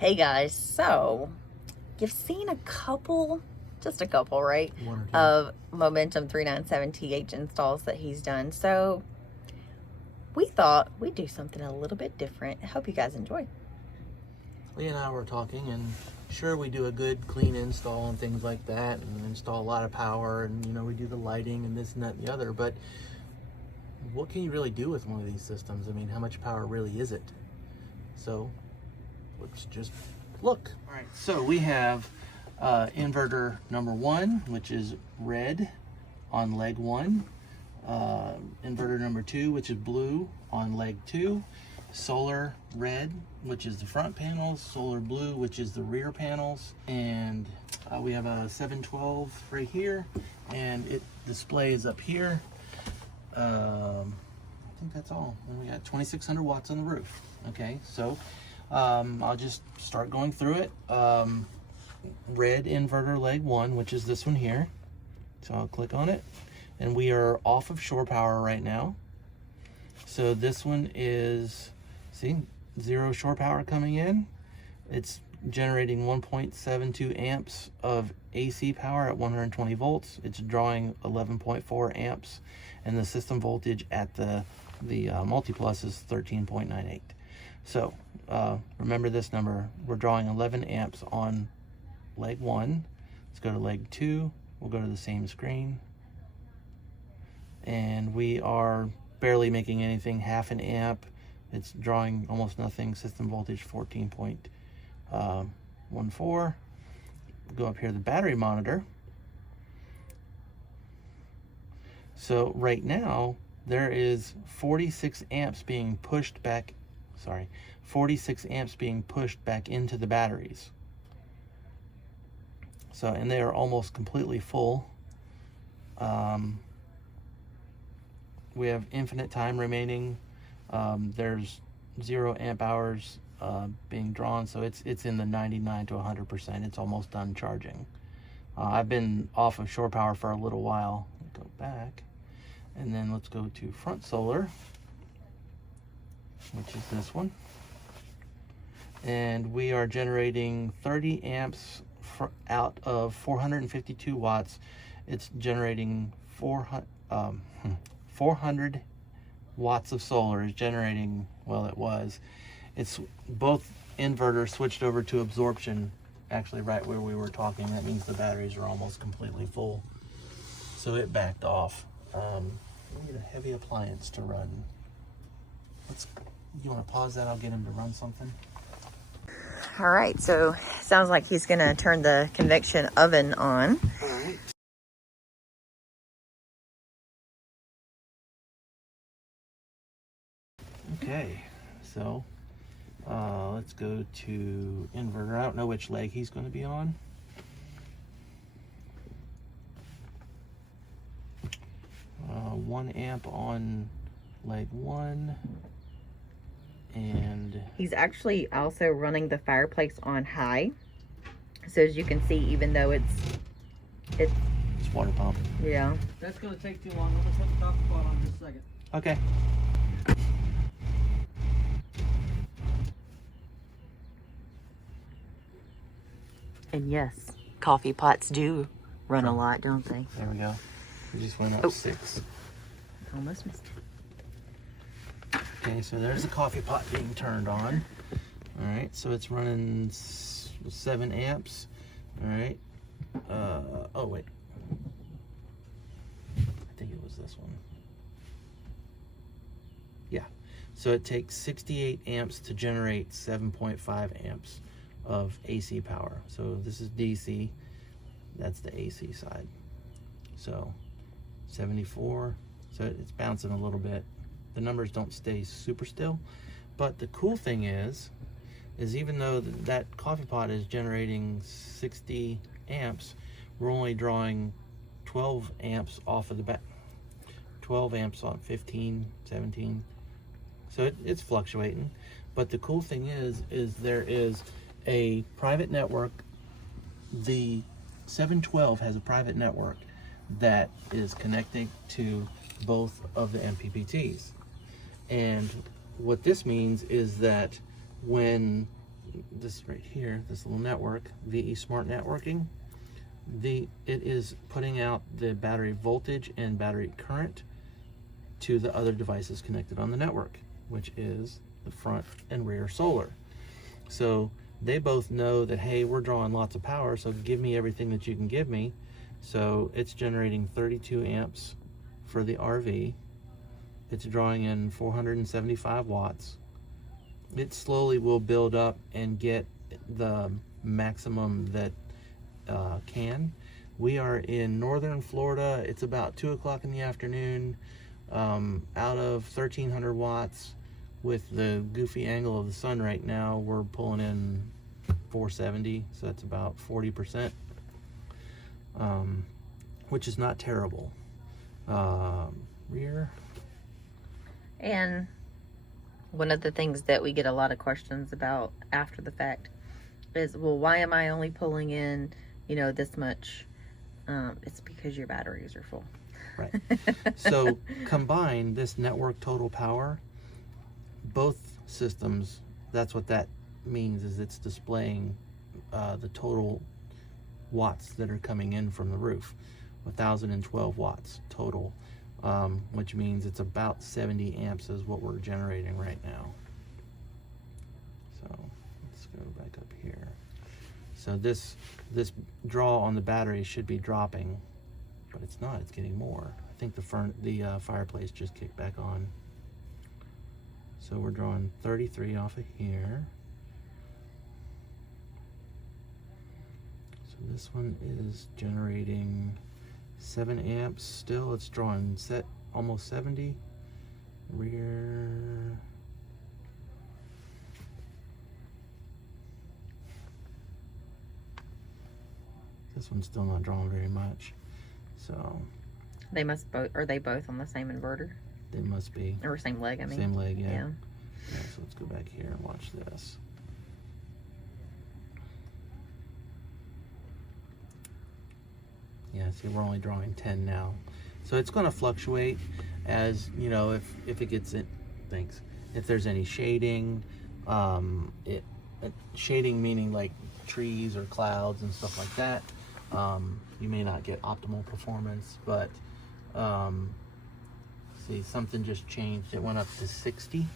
Hey guys, so you've seen just a couple, right? One or two. Of Momentum 397TH installs that he's done. So we thought we'd do something a little bit different. I hope you guys enjoy. Lee and I were talking, and sure, we do a good clean install and things like that, and install a lot of power, and we do the lighting and this and that and the other, but what can you really do with one of these systems? I mean, how much power really is it? So let's just look. All right, so we have inverter number 1, which is red on leg 1, inverter number 2, which is blue on leg 2, solar red, which is the front panels, solar blue, which is the rear panels, and we have a 712 right here, and it displays up here. I think that's all. And we got 2,600 watts on the roof. Okay, so I'll just start going through it. Red inverter leg 1, which is this one here. So I'll click on it, and we are off of shore power right now. So this one is, see, 0 shore power coming in. It's generating 1.72 amps of AC power at 120 volts. It's drawing 11.4 amps, and the system voltage at the Multiplus is 13.98. So remember this number. We're drawing 11 amps on leg 1. Let's go to leg 2. We'll go to the same screen, and we are barely making anything, half an amp. It's drawing almost nothing. System voltage 14.14. Go up here, the battery monitor. So right now there is 46 amps being pushed back. 46 amps being pushed back into the batteries. So, and they are almost completely full. We have infinite time remaining. There's 0 amp hours being drawn, so it's in the 99 to 100%. It's almost done charging. I've been off of shore power for a little while. Go back, and then let's go to front solar, which is this one, and we are generating 30 amps out of 452 watts. It's generating 400 watts of solar is generating, well, it's both inverters switched over to absorption, actually right where we were talking. That means the batteries are almost completely full, so it backed off. We need a heavy appliance to run. You want to pause that? I'll get him to run something. All right, so sounds like he's gonna turn the convection oven on. All right. Okay, so let's go to inverter. I don't know which leg he's going to be on. 1 amp on leg 1, and He's actually also running the fireplace on high. So as you can see, even though it's water pump. yeah. That's going to take too long. I'm going to put the top spot on just a second. Okay. And yes, coffee pots do run a lot, don't they? There we go. We just went up 6. Almost missed it. Okay, so there's the coffee pot being turned on. All right, so it's running 7 amps. All right. Oh wait, I think it was this one. Yeah. So it takes 68 amps to generate 7.5 amps of AC power. So this is DC. That's the AC side. So 74. So it's bouncing a little bit. The numbers don't stay super still, but the cool thing is even though that coffee pot is generating 60 amps, we're only drawing 12 amps off of the back. 12 amps on 15, 17. So it's fluctuating. But the cool thing is there is a private network. The 712 has a private network that is connecting to both of the MPPTs. And what this means is that when this right here, this little network, VE Smart Networking, it is putting out the battery voltage and battery current to the other devices connected on the network, which is the front and rear solar. So they both know that, hey, we're drawing lots of power, so give me everything that you can give me. So it's generating 32 amps for the RV. It's drawing in 475 watts. It slowly will build up and get the maximum that can. We are in northern Florida. It's about 2 o'clock in the afternoon. Out of 1,300 watts, with the goofy angle of the sun right now, we're pulling in 470, so that's about 40%, which is not terrible. Rear. And one of the things that we get a lot of questions about after the fact is, well, why am I only pulling in, this much? It's because your batteries are full. Right. So combine this network total power, both systems, that's what that means, is it's displaying the total watts that are coming in from the roof, 1,012 watts total, which means it's about 70 amps is what we're generating right now. So let's go back up here. So this draw on the battery should be dropping, but it's not. It's getting more. I think the fireplace just kicked back on. So we're drawing 33 off of here. So this one is generating 7 amps still. It's drawing almost 70. Rear. This one's still not drawing very much. So They must both, are they both on the same inverter? they must be. Or same leg, I mean. Same leg, yeah. Yeah. Yeah, so let's go back here and watch this. Yeah, see, we're only drawing 10 now. So it's going to fluctuate as, if it gets it, thanks. If there's any shading, shading meaning like trees or clouds and stuff like that, you may not get optimal performance, but see, something just changed. It went up to 60.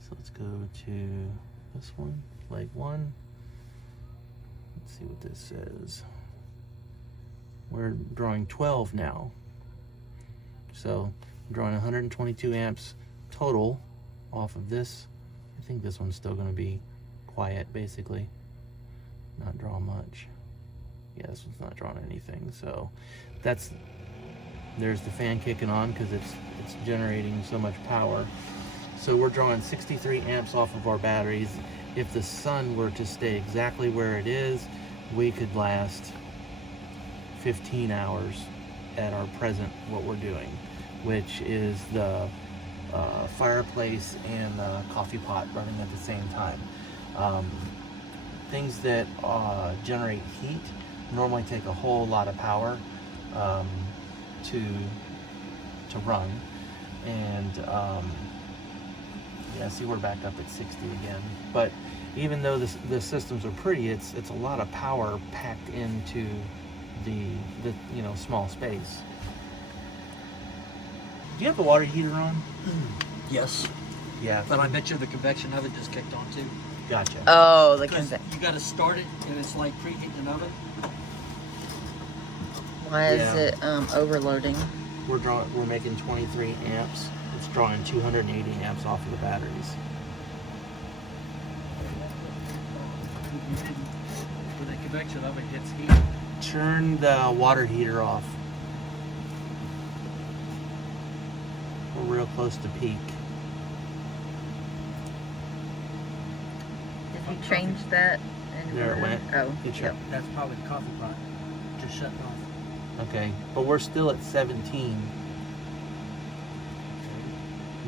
So let's go to this one, leg 1. Let's see what this says. We're drawing 12 now. So I'm drawing 122 amps total off of this. I think this one's still going to be quiet, basically. Not draw much. Yeah, this one's not drawing anything. So there's the fan kicking on because it's generating so much power. So we're drawing 63 amps off of our batteries. If the sun were to stay exactly where it is, we could last 15 hours at our present what we're doing, which is the fireplace and the coffee pot running at the same time. Things that generate heat normally take a whole lot of power to run, and yeah, see, we're back up at 60 again. But even though the systems are pretty, it's a lot of power packed into the small space. Do you have the water heater on? Yes. Yeah. But I bet you the convection oven just kicked on too. Gotcha. Oh, the Because you got to start it, and it's like preheating an oven. Why is Yeah. it overloading? We're making 23 amps. It's drawing 280 amps off of the batteries. When the convection oven gets heat. Turn the water heater off. We're real close to peak. Did you change that? There it went. Oh, Good yep. job. That's probably the coffee pot. Just shutting off. Okay, but we're still at 17.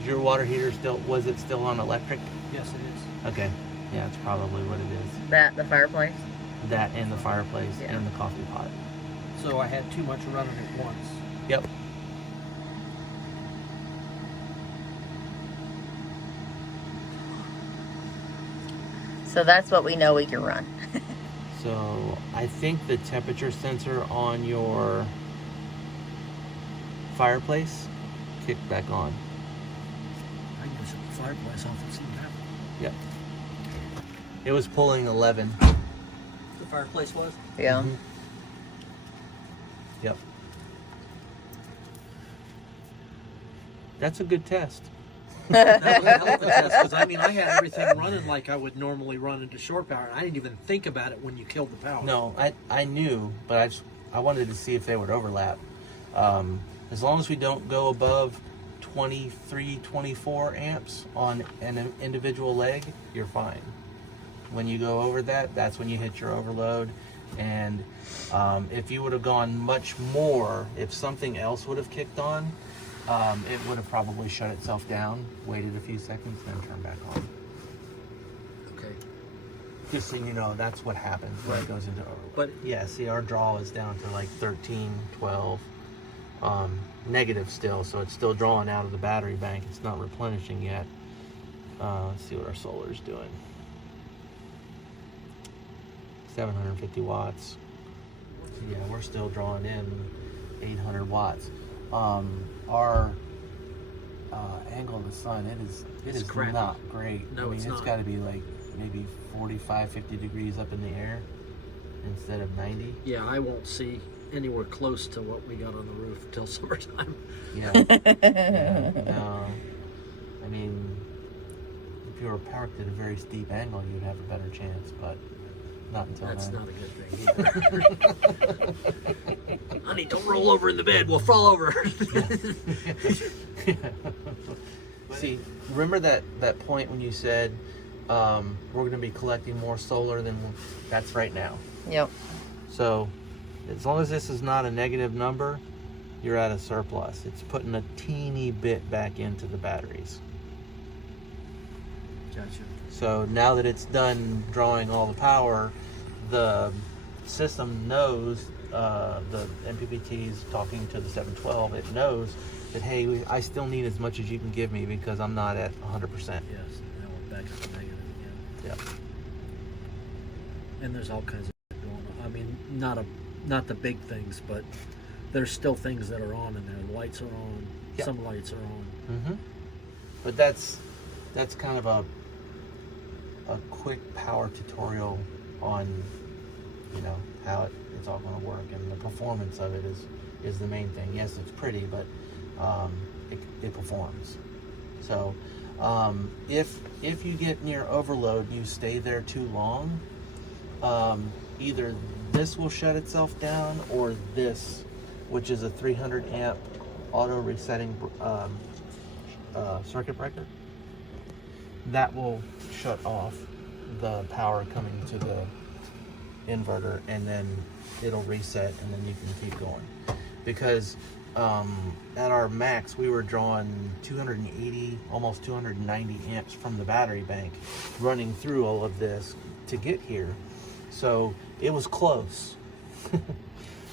Is your water heater was it still on electric? Yes, it is. Okay, yeah, that's probably what it is. The fireplace? That and the fireplace Yeah. and the coffee pot. So I had too much running at once. Yep. So that's what we know we can run. So I think the temperature sensor on your fireplace kicked back on. I can go shut the fireplace off and see what happens. Yep. It was pulling 11. The fireplace was? Yeah. Mhm. Yep. That's a good test. That was a hell of a test, because I mean, I had everything running like I would normally run into shore power, and I didn't even think about it when you killed the power. No, I knew, but I wanted to see if they would overlap. As long as we don't go above 23, 24 amps on an individual leg, you're fine. When you go over that, that's when you hit your overload. And if you would have gone much more, if something else would have kicked on, it would have probably shut itself down, waited a few seconds, then turned back on. Okay. Just so you know, that's what happens when it goes into overload. But yeah, see, our draw is down to like 13, 12. Negative still, so it's still drawing out of the battery bank. It's not replenishing yet. Let's see what our solar's doing. 750 watts. Yeah, we're still drawing in 800 watts. Our angle of the sun, it is crappy. not great. No, I mean, it's it's not. got to be like maybe 45, 50 degrees up in the air instead of 90. yeah, I won't see anywhere close to what we got on the roof until summertime. Yeah. Yeah, no. I mean, if you were parked at a very steep angle, you'd have a better chance, but not until That's then. not a good thing either. Honey, don't roll over in the bed. We'll fall over. See, remember that point when you said we're going to be collecting more solar than that's right now. Yep. So as long as this is not a negative number, you're at a surplus. It's putting a teeny bit back into the batteries. Gotcha. So now that it's done drawing all the power, the system knows, the MPPT is talking to the 712, it knows that, hey, I still need as much as you can give me because I'm not at 100%. Yes, now we're back up to negative again. Yep. And there's all kinds of shit going on. I mean, not the big things, but there's still things that are on in there. The lights are on. Yep. Some lights are on. Mm-hmm. But that's kind of a quick power tutorial on, how it's all going to work, and the performance of it is the main thing. Yes, it's pretty, but it performs. So if you get near overload, you stay there too long, either this will shut itself down, or this, which is a 300 amp auto resetting circuit breaker, that will shut off the power coming to the inverter, and then it'll reset, and then you can keep going. Because at our max, we were drawing 280, almost 290 amps from the battery bank running through all of this to get here. So it was close.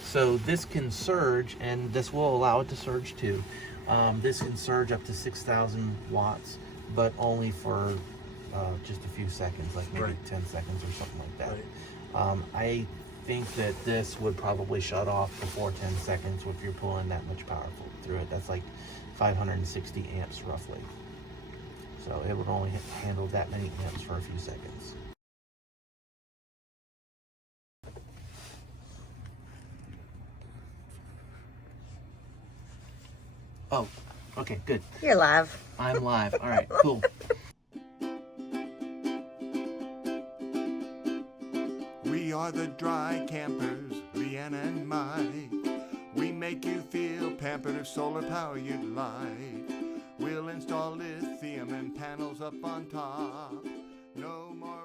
So this can surge, and this will allow it to surge too. This can surge up to 6,000 watts, but only for just a few seconds, like maybe 10 seconds or something like that. I think that this would probably shut off before 10 seconds if you're pulling that much power through it. That's like 560 amps roughly. So it would only handle that many amps for a few seconds. Oh, okay, good. You're live. I'm live. All right, cool. We are the dry campers, Leanna and Mike. We make you feel pampered if solar power you'd like. We'll install lithium and panels up on top. No more